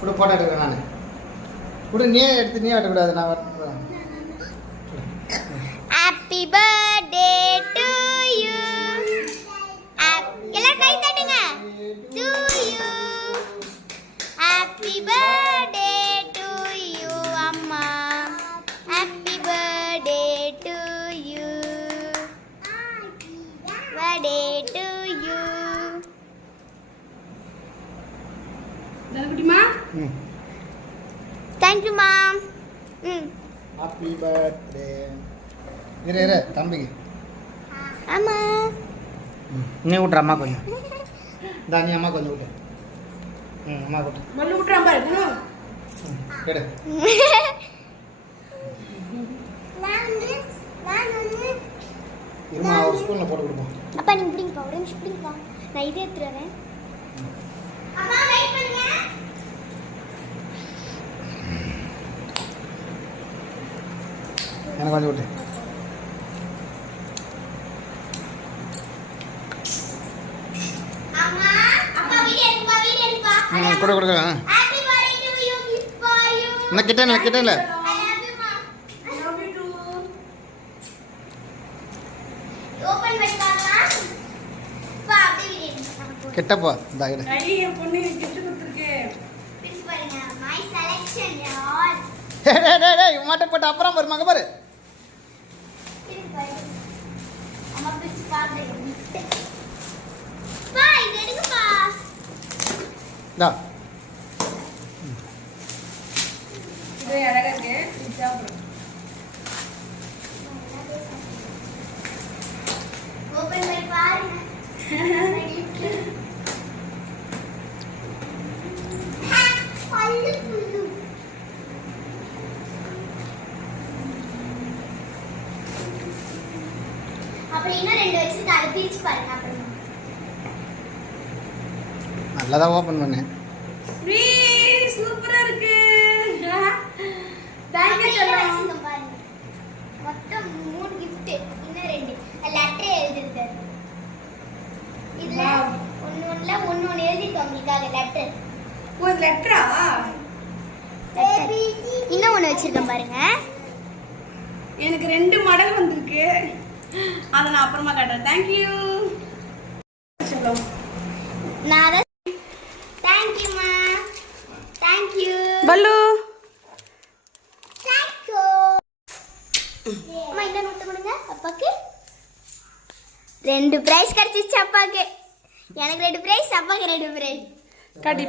கூட போட்டோ எடுக்கிறேன் நான் கூட நீ எடுத்து நீ ஆட்டக்கூடாது நான் ஹாப்பி பர்த்டே டு யூ எல்லாரும் கை தட்டுங்க to you happy birthday to you அம்மா happy birthday to you birthday to you நல்குட்டிமா thank you mom happy birthday இரு தம்பிக்கு ஆமா நீ விட்ற அம்மா கொஞ்சம் இந்த நீ அம்மா கொஞ்சம் விட்டு அம்மா விட்டு மல்லு விட்டுறான் பாரு எடு இருமா ஒரு ஸ்பூனில் போட்டு கொடுப்போம் அப்பா நீங்க பிடிங்கப்பா ஒரு நிமிஷம் பிடிங்கப்பா நான் இதே எடுத்துறேன் அம்மா வெயிட் பண்ணுங்க எனக்கு கொஞ்சம் விட்டு அம்மா அப்பா வீடியோ எடுப்பா கூட கொடுக்க happy birthday to you gift for you என்ன கிட்ட இல்லை ஐ லவ் யூ மா லவ் யூ டு ஓபன் பண்ணி பாருங்க பா அப்படியே வீடியோ கிட்டப்பா இந்த இடு ஐ என் பொண்ணு gift கொடுத்திருக்கேன் பிரிச்சு பாருங்க மை செலக்ஷன் யார் டேய் மாட்ட போட்டு அப்புறம் பாரு மக பாரு பிரிச்சு பாருங்க அம்மா பிரிச்சு பாருங்க பா இது எடுங்கப்பா டா இது அழகா இருக்கு இது சாப்பிடு ஓபன் பண்ணி பாருங்க பல்லு புல்லு அப்புறம் இன்னும் ரெண்டு வச்சிருக்கு அதை பிரிச்சு பாருங்க அப்புறம் நல்லா தான் ஓப்பன் பண்ணேன் சூப்பரா இருக்கு தேங்க் யூ செல்லம் வச்சிருங்க பாருங்க மொத்தம் 3 gift இன்னும் ரெண்டு லெட்டர் எழுதிருக்காரு இதுல ஒன்னு எழுதிருக்கோம் உங்களுக்காக லெட்டர் ஒரு லெட்டரா இன்னும் ஒன்று வச்சிருக்கேன் பாருங்க எனக்கு 2 மாடல் வந்திருக்கு அதை நான் அப்புறமா காட்டுறேன் தேங்க் யூ செல்லம் நான் அதை தேங்க்யூம்மா தேங்க்யூ பல்லு தேங்க்யூ அம்மா இந்த நோட்டு கொடுங்க அப்பாக்கு 2 பிரைஸ் கிடைச்சிச்சு அப்பாக்கு எனக்கு 2 பிரைஸ் அப்பாக்கு 2 பிரைஸ் காட்டி